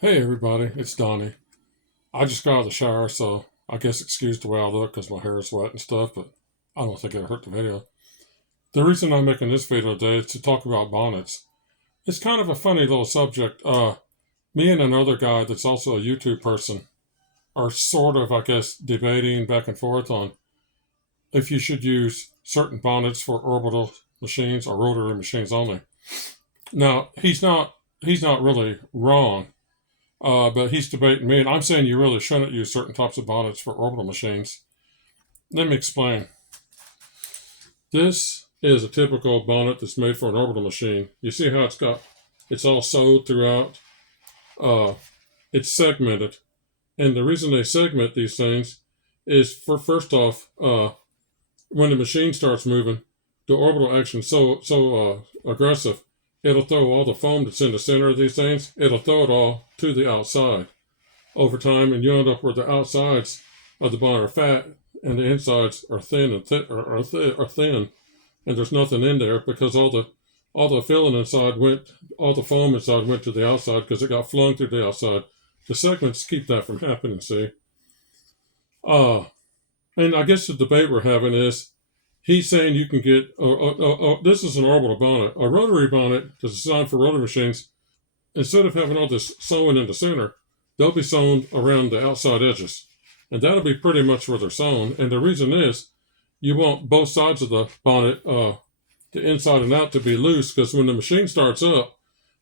Hey everybody, it's Donnie. I just got out of the shower, so I guess excuse the way I look because my hair is wet and stuff, but I don't think it'll hurt the video. The reason I'm making this video today is to talk about bonnets. It's kind of a funny little subject. Me and another guy that's also a YouTube person are sort of, I guess, debating back and forth on if you should use certain bonnets for orbital machines or rotary machines only. Now, he's not really wrong. But he's debating me, and I'm saying you really shouldn't use certain types of bonnets for orbital machines. Let me explain. This is a typical bonnet that's made for an orbital machine. You see how it's all sewed throughout. Uh, it's segmented, and the reason they segment these things is for first off, when the machine starts moving, the orbital action is so aggressive, it'll throw all the foam that's in the center of these things. It'll throw it all to the outside over time, and you end up where the outsides of the bonnet are fat and the insides are thin are thin, and there's nothing in there because all the filling inside went, all the foam inside went to the outside because it got flung through the outside. The segments keep that from happening. See, uh, and I guess the debate we're having is he's saying you can get this is an orbital bonnet, a rotary bonnet that's designed for rotary machines. Instead of having all this sewing in the center, they'll be sewn around the outside edges. And that'll be pretty much where they're sewn. And the reason is you want both sides of the bonnet, the inside and out, to be loose because when the machine starts up,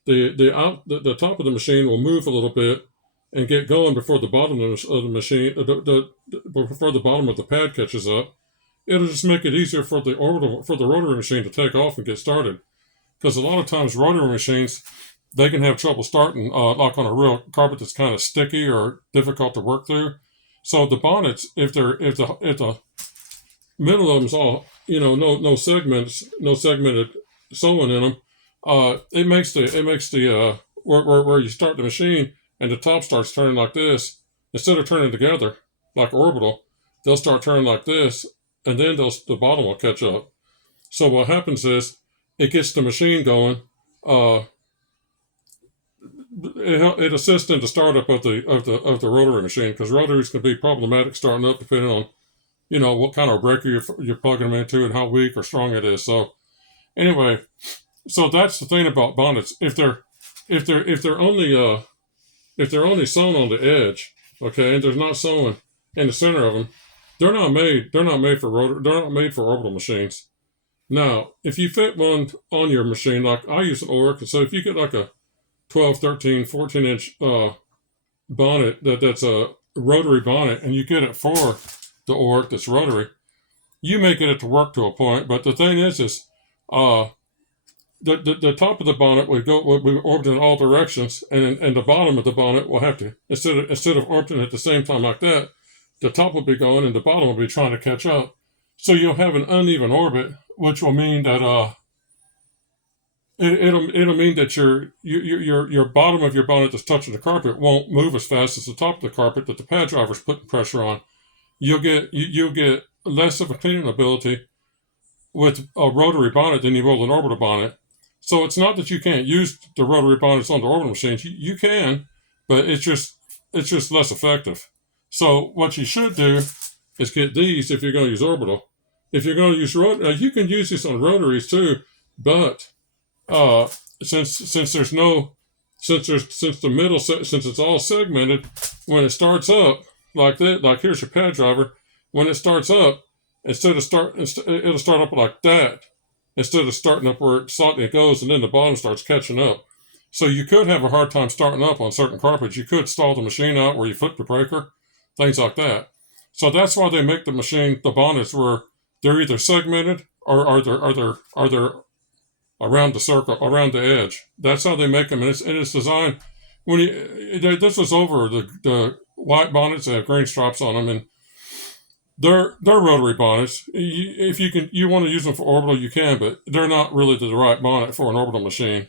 the top of the machine will move a little bit and get going before the bottom of the machine, before the bottom of the pad catches up. It'll just make it easier for the rotary machine to take off and get started. Because a lot of times rotary machines, they can have trouble starting, like on a real carpet that's kind of sticky or difficult to work through. So the bonnets, if the middle of them's all, no segments, no segmented sewing in them, it makes the where you start the machine and the top starts turning like this, instead of turning together like orbital, they'll start turning like this, and then the bottom will catch up. So what happens is it gets the machine going. It assists in the startup of the rotary machine because rotaries can be problematic starting up depending on what kind of breaker you're plugging them into and how weak or strong it is. So anyway, so that's the thing about bonnets. If they're only sewn on the edge, okay, and there's not sewing in the center of them, they're not made for orbital machines. Now, if you fit one on your machine, like I use an Oric, so if you get like a 12, 13, 14 inch bonnet that's a rotary bonnet, and you get it for the Oric that's rotary, you may get it to work to a point. But the thing is uh, the top of the bonnet will be orbiting in all directions, and the bottom of the bonnet will have to, instead of orbiting at the same time like that, the top will be going and the bottom will be trying to catch up. So you'll have an uneven orbit, which will mean that it'll mean that your bottom of your bonnet that's touching the carpet won't move as fast as the top of the carpet that the pad driver's putting pressure on. You'll get less of a cleaning ability with a rotary bonnet than you will an orbital bonnet. So it's not that you can't use the rotary bonnets on the orbital machines. You can, but it's just less effective. So what you should do is get these if you're going to use orbital. If you're going to use you can use this on rotaries too, but since there's no since the middle since it's all segmented, when it starts up like that, like here's your pad driver, when it starts up, it'll start up like that instead of starting up where it goes and then the bottom starts catching up. So you could have a hard time starting up on certain carpets. You could stall the machine out where you flip the breaker, things like that. So that's why they make the bonnets where they're either segmented or are they around the circle, around the edge. That's how they make them, and it's designed. This was over the white bonnets that have green stripes on them, and they're rotary bonnets. If you want to use them for orbital, you can, but they're not really the right bonnet for an orbital machine.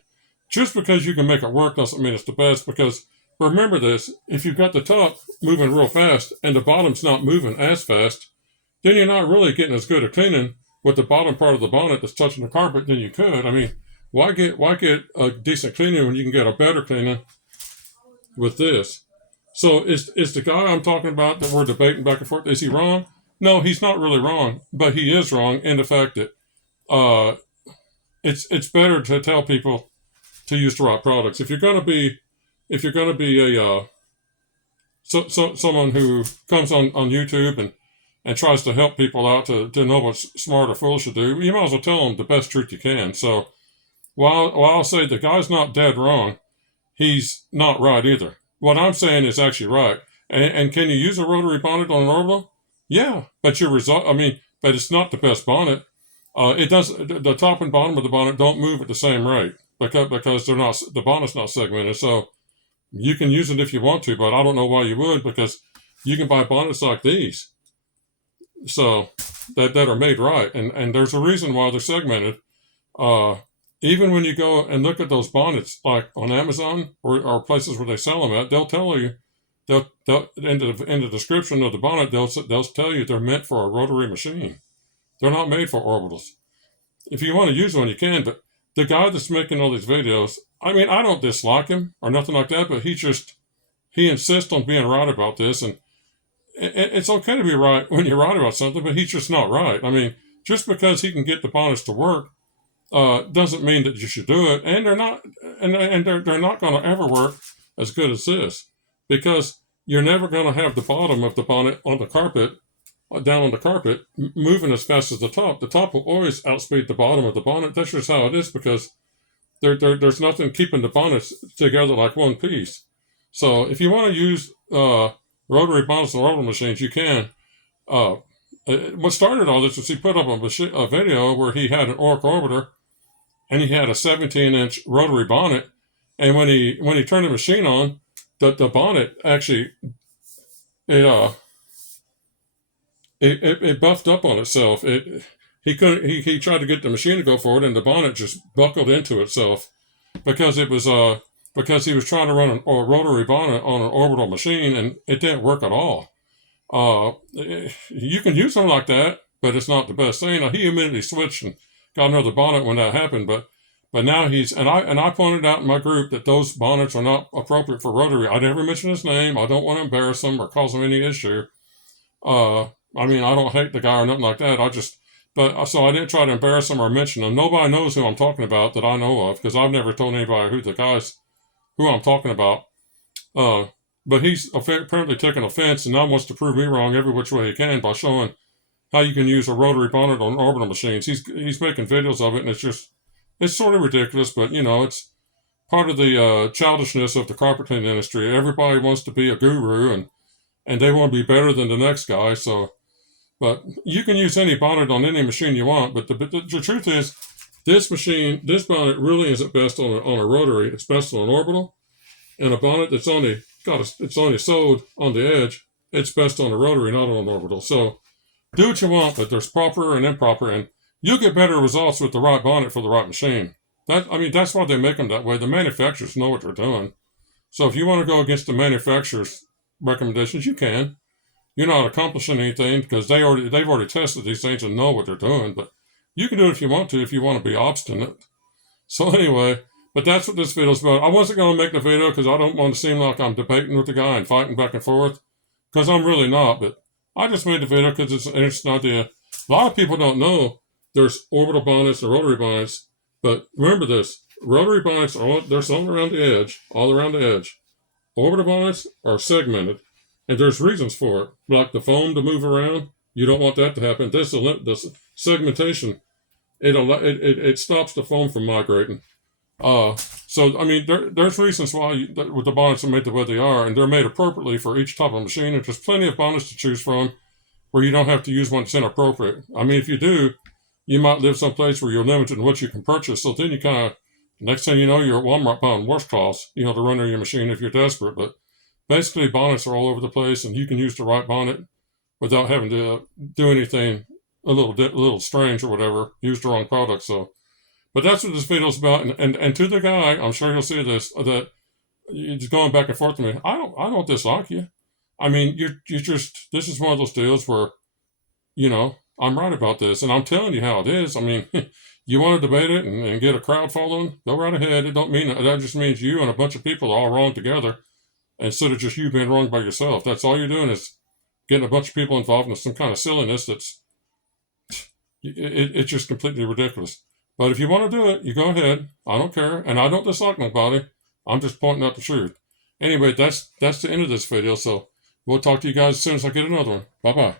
Just because you can make it work doesn't mean it's the best. Because remember this: if you've got the top moving real fast and the bottom's not moving as fast, then you're not really getting as good a cleaning with the bottom part of the bonnet that's touching the carpet than you could. I mean, why get a decent cleaning when you can get a better cleaning with this. So is the guy I'm talking about that we're debating back and forth, is he wrong? No, he's not really wrong, but he is wrong in the fact that uh, it's better to tell people to use the right products. If you're gonna be a someone who comes on YouTube and tries to help people out to know what smart or foolish to do, you might as well tell them the best truth you can. So while I'll say the guy's not dead wrong, he's not right either. What I'm saying is actually right. And can you use a rotary bonnet on an orbital? Yeah, but your result. I mean, but it's not the best bonnet. It does. The top and bottom of the bonnet don't move at the same rate because they're not. The bonnet's not segmented. So you can use it if you want to, but I don't know why you would, because you can buy bonnets like these, so that are made right, and there's a reason why they're segmented. Uh, Even when you go and look at those bonnets, like on Amazon or places where they sell them at, they'll tell you, they'll in the description of the bonnet, they'll tell you they're meant for a rotary machine. They're not made for orbitals. If you want to use one, you can, but the guy that's making all these videos, I mean, I don't dislike him or nothing like that, but he insists on being right about this, and it's okay to be right when you're right about something, but he's just not right. I mean, just because he can get the bonnets to work doesn't mean that you should do it, and they're not going to ever work as good as this, because you're never going to have the bottom of the bonnet on the carpet, down on the carpet, moving as fast as the top. The top will always outspeed the bottom of the bonnet. That's just how it is, because there's nothing keeping the bonnets together like one piece. So if you want to use rotary bonnets and orbital machines, you can. Uh, what started all this was he put up a video where he had an Orc orbiter and he had a 17-inch rotary bonnet, and when he turned the machine on, the bonnet actually it it buffed up on itself. He couldn't he tried to get the machine to go forward, and the bonnet just buckled into itself because it was because he was trying to run a rotary bonnet on an orbital machine, and it didn't work at all. You can use them like that, but it's not the best thing. Now, he immediately switched and got another bonnet when that happened, but now I pointed out in my group that those bonnets are not appropriate for rotary. I never mention his name. I don't want to embarrass him or cause him any issue. I mean, I don't hate the guy or nothing like that. So I didn't try to embarrass him or mention him. Nobody knows who I'm talking about that I know of, because I've never told anybody who I'm talking about. But he's apparently taken offense and now wants to prove me wrong every which way he can by showing how you can use a rotary bonnet on orbital machines. He's making videos of it, and it's sort of ridiculous, but it's part of the childishness of the carpeting industry. Everybody wants to be a guru, and they want to be better than the next guy. So, but you can use any bonnet on any machine you want. But the truth is, this bonnet really isn't best on a rotary. It's best on an orbital, and a bonnet that's it's only sewed on the edge. It's best on a rotary, not on an orbital. So do what you want, but there's proper and improper, and you'll get better results with the right bonnet for the right machine. That's why they make them that way. The manufacturers know what they're doing. So if you want to go against the manufacturer's recommendations, you can. You're not accomplishing anything, because they've already tested these things and know what they're doing. But you can do it if you want to be obstinate. So anyway, but that's what this video is about. I wasn't going to make the video because I don't want to seem like I'm debating with the guy and fighting back and forth, because I'm really not. But I just made the video because it's an interesting idea. A lot of people don't know there's orbital bonnets and rotary bonnets, but remember this: rotary bonnets they're sewn around the edge, all around the edge. Orbital bonnets are segmented, and there's reasons for it, like the foam to move around. You don't want that to happen. This segmentation, it stops the foam from migrating. So I mean, there's reasons why the bonnets are made the way they are, and they're made appropriately for each type of machine. And there's plenty of bonnets to choose from where you don't have to use one that's inappropriate. I mean, if you do, you might live someplace where you're limited in what you can purchase. So then you kind of, next thing you know, you're at Walmart buying washcloths, to run your machine if you're desperate. But basically, bonnets are all over the place, and you can use the right bonnet without having to do anything a little strange or whatever. Use the wrong product. So. But that's what this video is about, and to the guy, I'm sure he'll see this, that you're just going back and forth with me. I don't dislike you. I mean, this is one of those deals where, I'm right about this, and I'm telling you how it is. I mean, you want to debate it and get a crowd following, go right ahead. It don't mean that just means you and a bunch of people are all wrong together. instead of just you being wrong by yourself. That's all you're doing is getting a bunch of people involved in some kind of silliness it's just completely ridiculous. But if you want to do it, you go ahead. I don't care, and I don't dislike nobody. I'm just pointing out the truth. Anyway, that's the end of this video. So we'll talk to you guys as soon as I get another one. Bye bye.